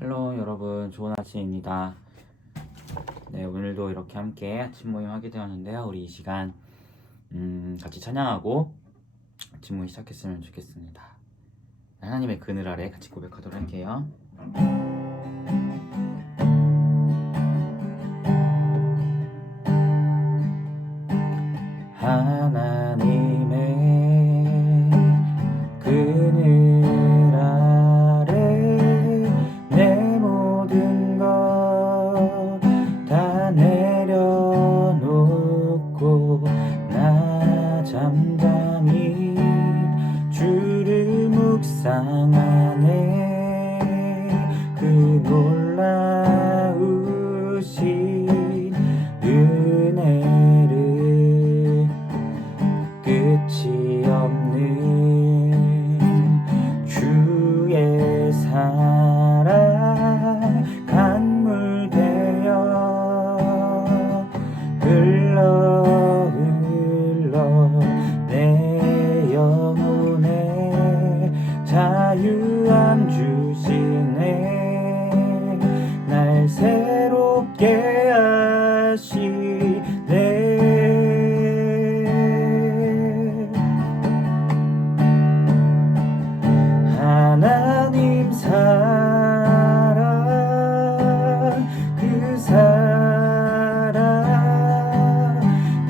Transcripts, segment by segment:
헬로 여러분, 좋은 아침입니다. 네, 오늘도 이렇게 함께 아침 모임 하게 되었는데요. 우리 이 시간 같이 찬양하고 아침 모임 시작했으면 좋겠습니다. 하나님의 그늘 아래 같이 고백하도록 할게요. 하나님의 그늘 아래 내 모든 것 다 내려놓고 나 잠잠히 주를 묵상하네. 그 놀라우신 은혜를 끝이 없는 주의 사랑 간물되어 흘러 내 영혼에 자유함 주시네. 날 새롭게 하시네. 하나님 사랑 그 사랑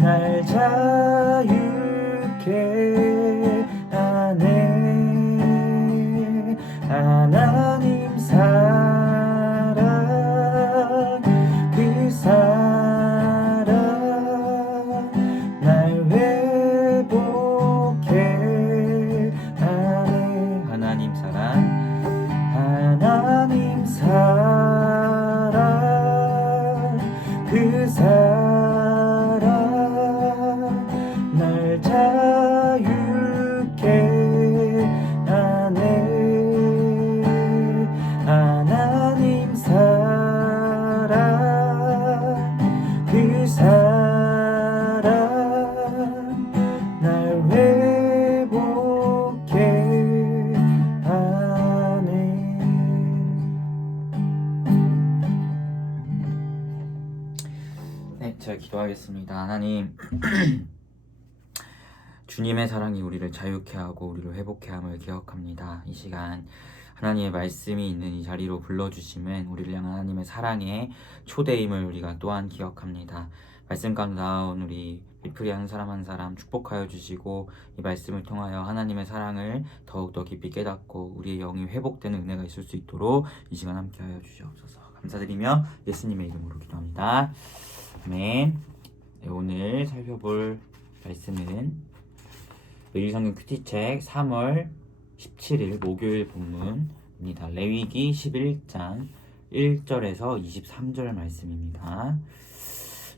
날 자유케 하네. 하나님 사랑 그 사랑 날 회복해 하네. 하나님 사랑 그 사랑 날 자유케 하네. 하나님 사랑 그 사랑 날 회복해 하네. 네, 제가 기도하겠습니다. 하나님, 주님의 사랑이 우리를 자유케 하고 우리를 회복케 함을 기억합니다. 이 시간 하나님의 말씀이 있는 이 자리로 불러주심은 우리를 향한 하나님의 사랑의 초대임을 우리가 또한 기억합니다. 말씀 가운데 나온 우리 비프리 한 사람 한 사람 축복하여 주시고, 이 말씀을 통하여 하나님의 사랑을 더욱더 깊이 깨닫고 우리의 영이 회복되는 은혜가 있을 수 있도록 이 시간 함께하여 주시옵소서. 감사드리며 예수님의 이름으로 기도합니다. 아멘. 네, 오늘 살펴볼 말씀은 매일성경 큐티책 3월 17일 목요일 본문입니다. 레위기 11장 1절에서 23절 말씀입니다.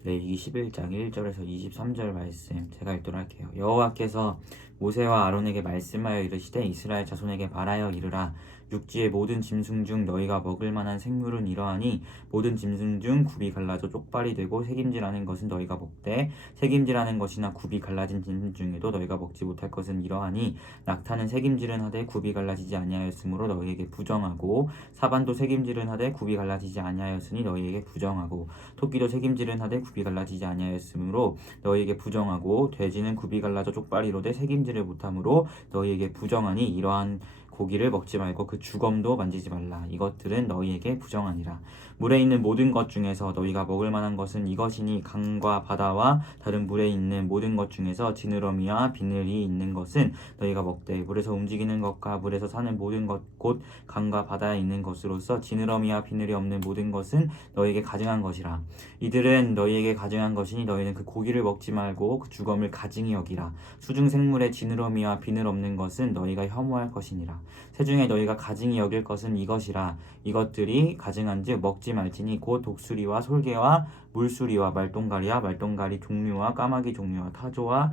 레위기 11장 1절에서 23절 말씀 제가 읽도록 할게요. 여호와께서 모세와 아론에게 말씀하여 이르시되 이스라엘 자손에게 말하여 이르라. 육지의 모든 짐승 중 너희가 먹을 만한 생물은 이러하니 모든 짐승 중 굽이 갈라져 쪽발이 되고 새김질하는 것은 너희가 먹되 새김질하는 것이나 굽이 갈라진 짐승 중에도 너희가 먹지 못할 것은 이러하니 낙타는 새김질은 하되 굽이 갈라지지 아니하였으므로 너희에게 부정하고 사반도 새김질은 하되 굽이 갈라지지 아니하였으니 너희에게 부정하고 토끼도 새김질은 하되 굽이 갈라지지 아니하였으므로 너희에게 부정하고 돼지는 굽이 갈라져 쪽발이로되 새김질을 못하므로 너희에게 부정하니 이러한 고기를 먹지 말고 그 주검도 만지지 말라. 이것들은 너희에게 부정하니라. 물에 있는 모든 것 중에서 너희가 먹을 만한 것은 이것이니 강과 바다와 다른 물에 있는 모든 것 중에서 지느러미와 비늘이 있는 것은 너희가 먹되 물에서 움직이는 것과 물에서 사는 모든 것 곧 강과 바다에 있는 것으로서 지느러미와 비늘이 없는 모든 것은 너희에게 가증한 것이라. 이들은 너희에게 가증한 것이니 너희는 그 고기를 먹지 말고 그 주검을 가증히 여기라. 수중 생물의 지느러미와 비늘 없는 것은 너희가 혐오할 것이니라. 새 중에 너희가 가증히 여길 것은 이것이라. 이것들이 가증한즉 먹지 말지니 곧 독수리와 솔개와 물수리와 말똥가리와 말똥가리 종류와 까마귀 종류와 타조와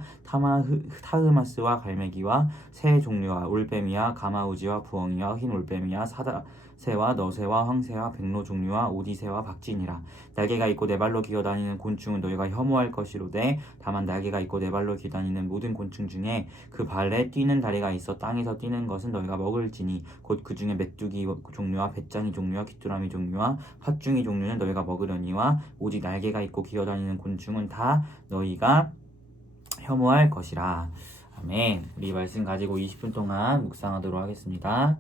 타흐마스와 갈매기와 새 종류와 올빼미와 가마우지와 부엉이와 흰 올빼미와 새와 너새와 황새와 백로종류와 오디새와 박진이라. 날개가 있고 네 발로 기어다니는 곤충은 너희가 혐오할 것이로되 다만 날개가 있고 네 발로 기어다니는 모든 곤충 중에 그 발에 뛰는 다리가 있어 땅에서 뛰는 것은 너희가 먹을지니 곧 그 중에 메뚜기 종류와 배짱이 종류와 귀뚜라미 종류와 팥중이 종류는 너희가 먹으려니와 오직 날개가 있고 기어다니는 곤충은 다 너희가 혐오할 것이라. 아멘. 우리 말씀 가지고 20분 동안 묵상하도록 하겠습니다.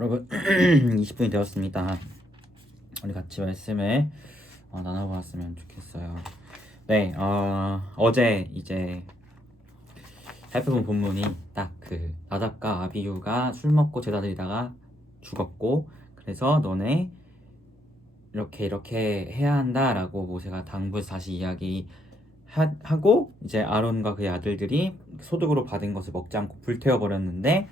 여러분 20분이 되었습니다. 우리 같이 말씀을 나눠보았으면 좋겠어요. 네, 어제 이제 살펴본 본문이 딱 그 나답과 아비후가 술 먹고 제사 드리다가 죽었고, 그래서 너네 이렇게 해야 한다라고 모세가 당부해서 다시 이야기하고, 이제 아론과 그의 아들들이 소득으로 받은 것을 먹지 않고 불태워 버렸는데,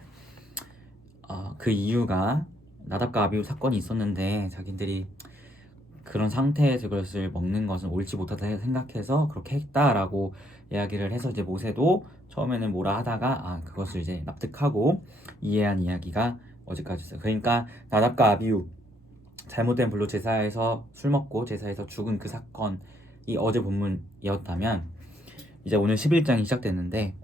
그 이유가 나답과 아비후 사건이 있었는데 자기들이 그런 상태에서 그것을 먹는 것은 옳지 못하다 생각해서 그렇게 했다라고 이야기를 해서, 이제 모세도 처음에는 뭐라 하다가 그것을 이제 납득하고 이해한 이야기가 어제까지였어요. 그러니까 나답과 아비후 잘못된 불로 제사에서 술 먹고 제사에서 죽은 그 사건이 어제 본문이었다면, 이제 오늘 11장이 시작됐는데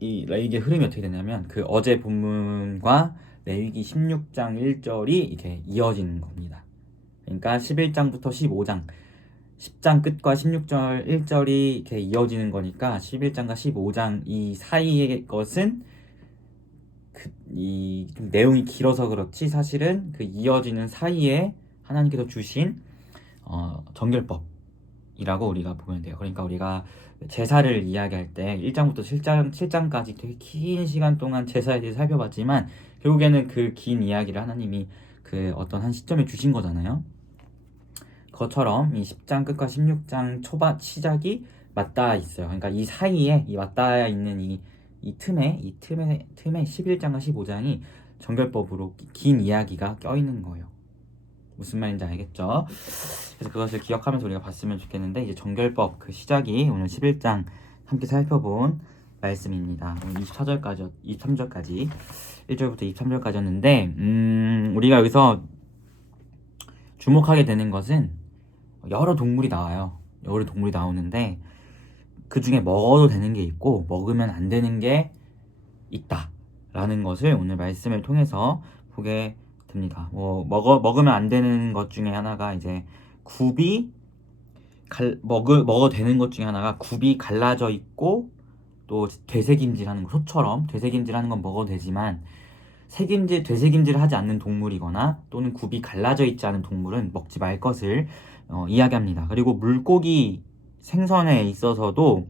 이 레위기의 흐름이 어떻게 되냐면, 그 어제 본문과 레위기 16장 1절이 이렇게 이어지는 겁니다. 그러니까 11장부터 15장, 10장 끝과 16절 1절이 이렇게 이어지는 거니까 11장과 15장 이 사이의 것은 좀 내용이 길어서 그렇지, 사실은 그 이어지는 사이에 하나님께서 주신 정결법이라고 우리가 보면 돼요. 그러니까 우리가 제사를 이야기할 때 1장부터 7장까지 되게 긴 시간 동안 제사에 대해서 살펴봤지만, 결국에는 그 긴 이야기를 하나님이 그 어떤 한 시점에 주신 거잖아요. 그것처럼 이 10장 끝과 16장 초반 시작이 맞닿아 있어요. 그러니까 이 사이에 이 맞닿아 있는 이 틈에 11장과 15장이 정결법으로 긴 이야기가 껴있는 거예요. 무슨 말인지 알겠죠? 그래서 그것을 기억하면서 우리가 봤으면 좋겠는데, 이제 정결법 그 시작이 오늘 11장 함께 살펴본 말씀입니다. 오늘 23절까지 1절부터 23절까지였는데, 우리가 여기서 주목하게 되는 것은 여러 동물이 나와요. 여러 동물이 나오는데 그 중에 먹어도 되는 게 있고 먹으면 안 되는 게 있다라는 것을 오늘 말씀을 통해서 보게 됩니다. 먹으면 안 되는 것 중에 하나가 이제 먹어도 되는 것 중에 하나가 굽이 갈라져 있고, 또 되새김질하는 거, 소처럼 되새김질하는 건 먹어도 되지만 되새김질을 하지 않는 동물이거나 또는 굽이 갈라져 있지 않은 동물은 먹지 말 것을 이야기합니다. 그리고 물고기 생선에 있어서도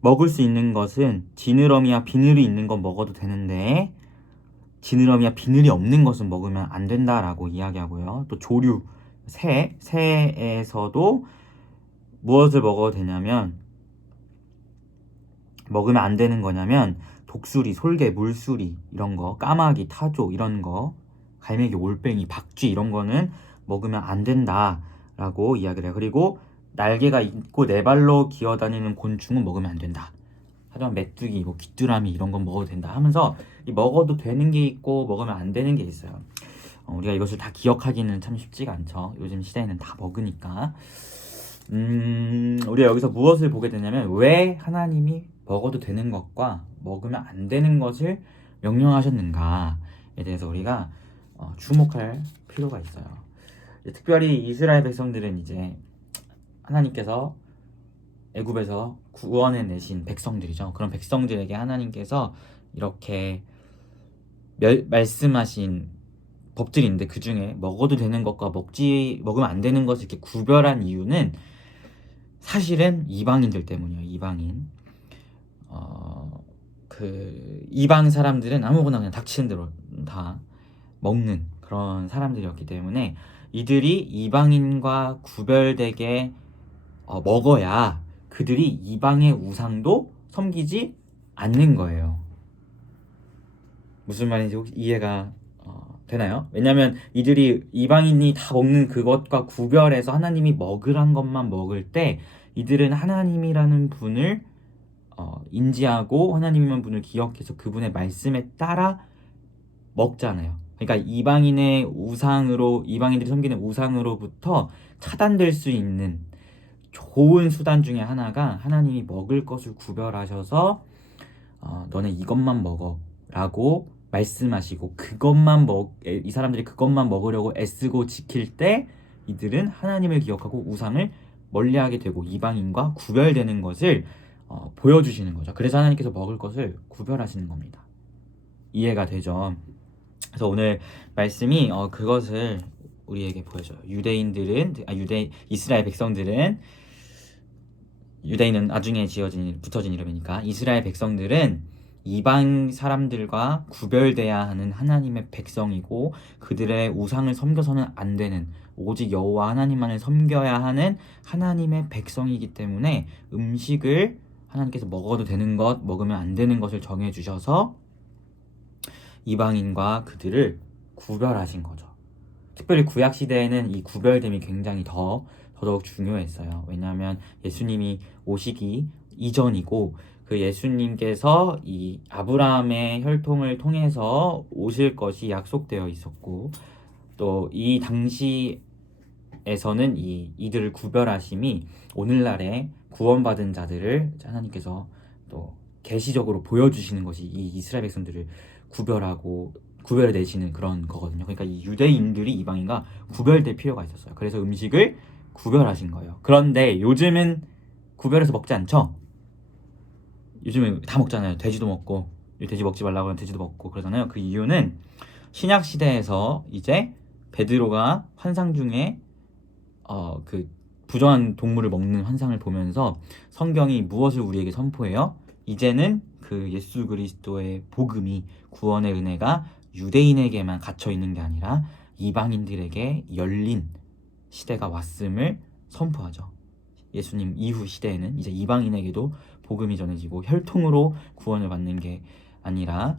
먹을 수 있는 것은 지느러미와 비늘이 있는 건 먹어도 되는데 지느러미와 비늘이 없는 것은 먹으면 안 된다라고 이야기하고요. 또 조류, 새에서도 무엇을 먹어도 되냐면, 먹으면 안 되는 거냐면 독수리, 솔개, 물수리 이런 거, 까마귀, 타조 이런 거, 갈매기, 올뱅이, 박쥐 이런 거는 먹으면 안 된다라고 이야기를 해요. 그리고 날개가 있고 네 발로 기어다니는 곤충은 먹으면 안 된다. 하지만 메뚜기, 귀뚜라미 이런 건 먹어도 된다 하면서 이 먹어도 되는 게 있고 먹으면 안 되는 게 있어요. 우리가 이것을 다 기억하기는 참 쉽지가 않죠. 요즘 시대에는 다 먹으니까. 우리가 여기서 무엇을 보게 되냐면, 왜 하나님이 먹어도 되는 것과 먹으면 안 되는 것을 명령하셨는가에 대해서 우리가 주목할 필요가 있어요. 특별히 이스라엘 백성들은 이제 하나님께서 애굽에서 구원해 내신 백성들이죠. 그런 백성들에게 하나님께서 이렇게 말씀하신 법들이 있는데, 그 중에 먹어도 되는 것과 먹으면 안 되는 것을 이렇게 구별한 이유는 사실은 이방인들 때문이에요. 이방인. 그 이방 사람들은 아무거나 그냥 닥치는 대로 다 먹는 그런 사람들이었기 때문에 이들이 이방인과 구별되게 먹어야 그들이 이방의 우상도 섬기지 않는 거예요. 무슨 말인지 혹시 이해가 되나요? 왜냐면 이들이 이방인이 다 먹는 그것과 구별해서 하나님이 먹으란 것만 먹을 때 이들은 하나님이라는 분을 인지하고 하나님이라는 분을 기억해서 그분의 말씀에 따라 먹잖아요. 그러니까 이방인들이 섬기는 우상으로부터 차단될 수 있는 좋은 수단 중에 하나가 하나님이 먹을 것을 구별하셔서 너네 이것만 먹어 라고 말씀하시고, 이 사람들이 그것만 먹으려고 애쓰고 지킬 때 이들은 하나님을 기억하고 우상을 멀리하게 되고 이방인과 구별되는 것을 보여주시는 거죠. 그래서 하나님께서 먹을 것을 구별하시는 겁니다. 이해가 되죠? 그래서 오늘 말씀이 그것을 우리에게 보여줘요. 이스라엘 백성들은, 유대인은 나중에 붙어진 이름이니까, 이스라엘 백성들은 이방 사람들과 구별돼야 하는 하나님의 백성이고, 그들의 우상을 섬겨서는 안 되는, 오직 여호와 하나님만을 섬겨야 하는 하나님의 백성이기 때문에 음식을 하나님께서 먹어도 되는 것, 먹으면 안 되는 것을 정해주셔서 이방인과 그들을 구별하신 거죠. 특별히 구약 시대에는 이 구별됨이 굉장히 더더욱 중요했어요. 왜냐하면 예수님이 오시기 이전이고, 그 예수님께서 이 아브라함의 혈통을 통해서 오실 것이 약속되어 있었고, 또 이 당시에서는 이들을 구별하심이 오늘날의 구원받은 자들을 하나님께서 또 계시적으로 보여주시는 것이 이 이스라엘 백성들을 구별해 내시는 그런 거거든요. 그러니까 이 유대인들이 이방인과 구별될 필요가 있었어요. 그래서 음식을 구별하신 거예요. 그런데 요즘은 구별해서 먹지 않죠? 요즘은 다 먹잖아요. 돼지도 먹고, 돼지 먹지 말라고 하면 돼지도 먹고 그러잖아요. 그 이유는 신약 시대에서 이제 베드로가 환상 중에 그 부정한 동물을 먹는 환상을 보면서 성경이 무엇을 우리에게 선포해요? 이제는 그 예수 그리스도의 복음이, 구원의 은혜가 유대인에게만 갇혀 있는 게 아니라 이방인들에게 열린 시대가 왔음을 선포하죠. 예수님 이후 시대에는 이제 이방인에게도 복음이 전해지고 혈통으로 구원을 받는 게 아니라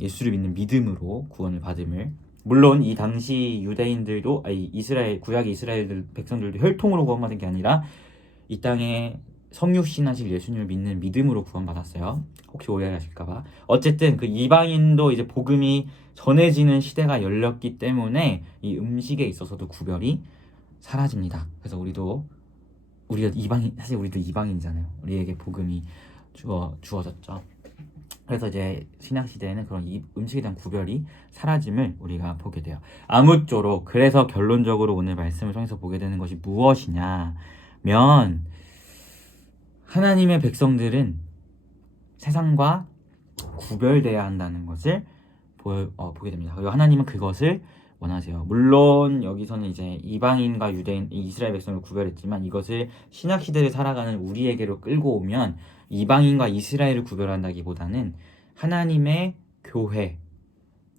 예수를 믿는 믿음으로 구원을 받음을, 물론 이 당시 유대인들도 구약의 이스라엘 백성들도 혈통으로 구원받은 게 아니라 이 땅에 성육신하실 예수님을 믿는 믿음으로 구원받았어요. 혹시 오해하실까봐. 어쨌든 그 이방인도 이제 복음이 전해지는 시대가 열렸기 때문에 이 음식에 있어서도 구별이 사라집니다. 그래서 사실 우리도 이방인이잖아요. 우리에게 복음이 주어졌죠. 그래서 이제 신약 시대에는 그런 음식에 대한 구별이 사라짐을 우리가 보게 돼요. 아무쪼록 그래서 결론적으로 오늘 말씀을 통해서 보게 되는 것이 무엇이냐면, 하나님의 백성들은 세상과 구별돼야 한다는 것을 보게 됩니다. 그리고 하나님은 그것을 원하세요. 물론 여기서는 이제 이방인과 유대인, 이스라엘 백성을 구별했지만 이것을 신약 시대를 살아가는 우리에게로 끌고 오면 이방인과 이스라엘을 구별한다기보다는 하나님의 교회,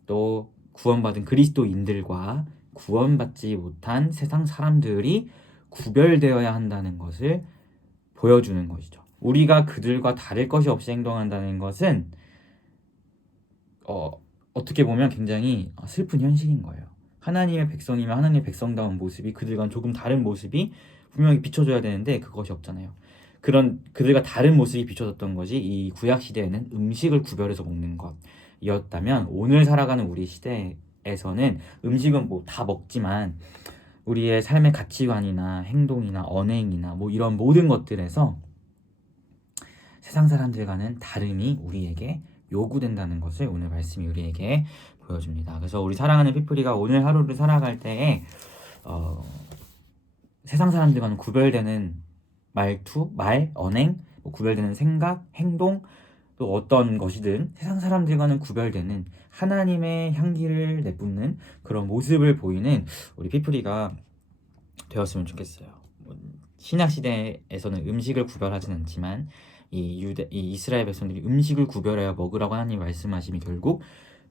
또 구원받은 그리스도인들과 구원받지 못한 세상 사람들이 구별되어야 한다는 것을 보여주는 것이죠. 우리가 그들과 다를 것이 없이 행동한다는 것은 어떻게 보면 굉장히 슬픈 현실인 거예요. 하나님의 백성이면 하나님의 백성다운 모습이 그들과는 조금 다른 모습이 분명히 비춰져야 되는데 그것이 없잖아요. 그런 그들과 다른 모습이 비춰졌던 것이 이 구약 시대에는 음식을 구별해서 먹는 것이었다면, 오늘 살아가는 우리 시대에서는 음식은 뭐 다 먹지만 우리의 삶의 가치관이나 행동이나 언행이나 뭐 이런 모든 것들에서 세상 사람들과는 다름이 우리에게 요구된다는 것을 오늘 말씀이 우리에게 보여줍니다. 그래서 우리 사랑하는 피플이가 오늘 하루를 살아갈 때에 세상 사람들과는 구별되는 말투, 언행, 구별되는 생각, 행동, 또 어떤 것이든 세상 사람들과는 구별되는 하나님의 향기를 내뿜는 그런 모습을 보이는 우리 피플이가 되었으면 좋겠어요. 신약 시대에서는 음식을 구별하진 않지만 이 이스라엘 백성들이 음식을 구별하여 먹으라고 하나님 말씀하심이 결국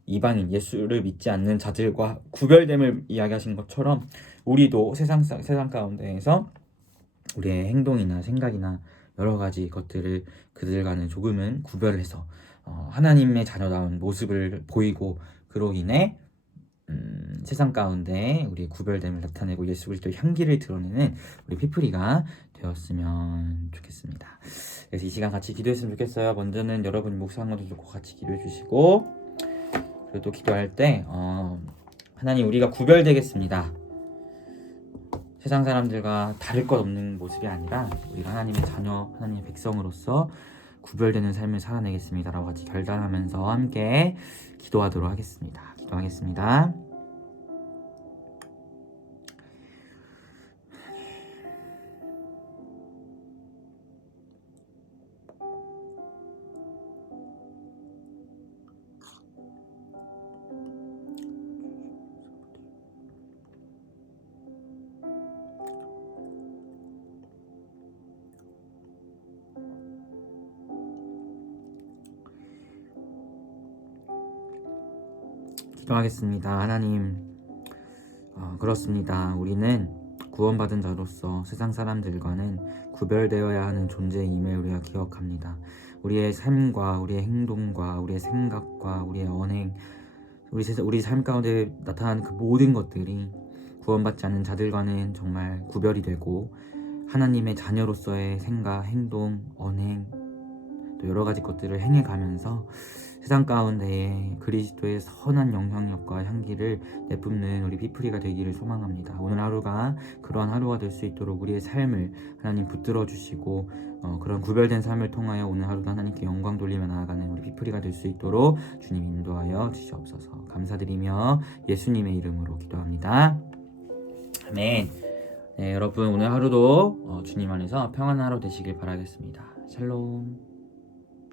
이방인, 예수를 믿지 않는 자들과 구별됨을 이야기하신 것처럼 우리도 세상 가운데에서 우리의 행동이나 생각이나 여러 가지 것들을 그들과는 조금은 구별해서 하나님의 자녀다운 모습을 보이고, 그로 인해 세상 가운데 우리의 구별됨을 나타내고 예수 그리스도의 향기를 드러내는 우리 피플이가 되었으면 좋겠습니다. 그래서 이 시간 같이 기도했으면 좋겠어요. 먼저는 여러분 묵상한 것도 좋고 같이 기도해 주시고, 그리고 또 기도할 때 하나님, 우리가 구별되겠습니다. 세상 사람들과 다를 것 없는 모습이 아니라 우리가 하나님의 자녀, 하나님의 백성으로서 구별되는 삶을 살아내겠습니다 라고 같이 결단하면서 함께 기도하도록 하겠습니다. 기도하겠습니다. 기도하겠습니다. 하나님, 그렇습니다. 우리는 구원받은 자로서 세상 사람들과는 구별되어야 하는 존재임을 우리가 기억합니다. 우리의 삶과 우리의 행동과 우리의 생각과 우리의 언행, 우리 삶 가운데 나타나는 그 모든 것들이 구원받지 않은 자들과는 정말 구별이 되고 하나님의 자녀로서의 생각, 행동, 언행 또 여러 가지 것들을 행해가면서 세상 가운데에 그리스도의 선한 영향력과 향기를 내뿜는 우리 피프리가 되기를 소망합니다. 오늘 하루가 그러한 하루가 될 수 있도록 우리의 삶을 하나님 붙들어 주시고 그런 구별된 삶을 통하여 오늘 하루도 하나님께 영광 돌리며 나아가는 우리 피프리가 될 수 있도록 주님 인도하여 주시옵소서. 감사드리며 예수님의 이름으로 기도합니다. 아멘. 네, 여러분 오늘 하루도 주님 안에서 평안한 하루 되시길 바라겠습니다. 샬롬.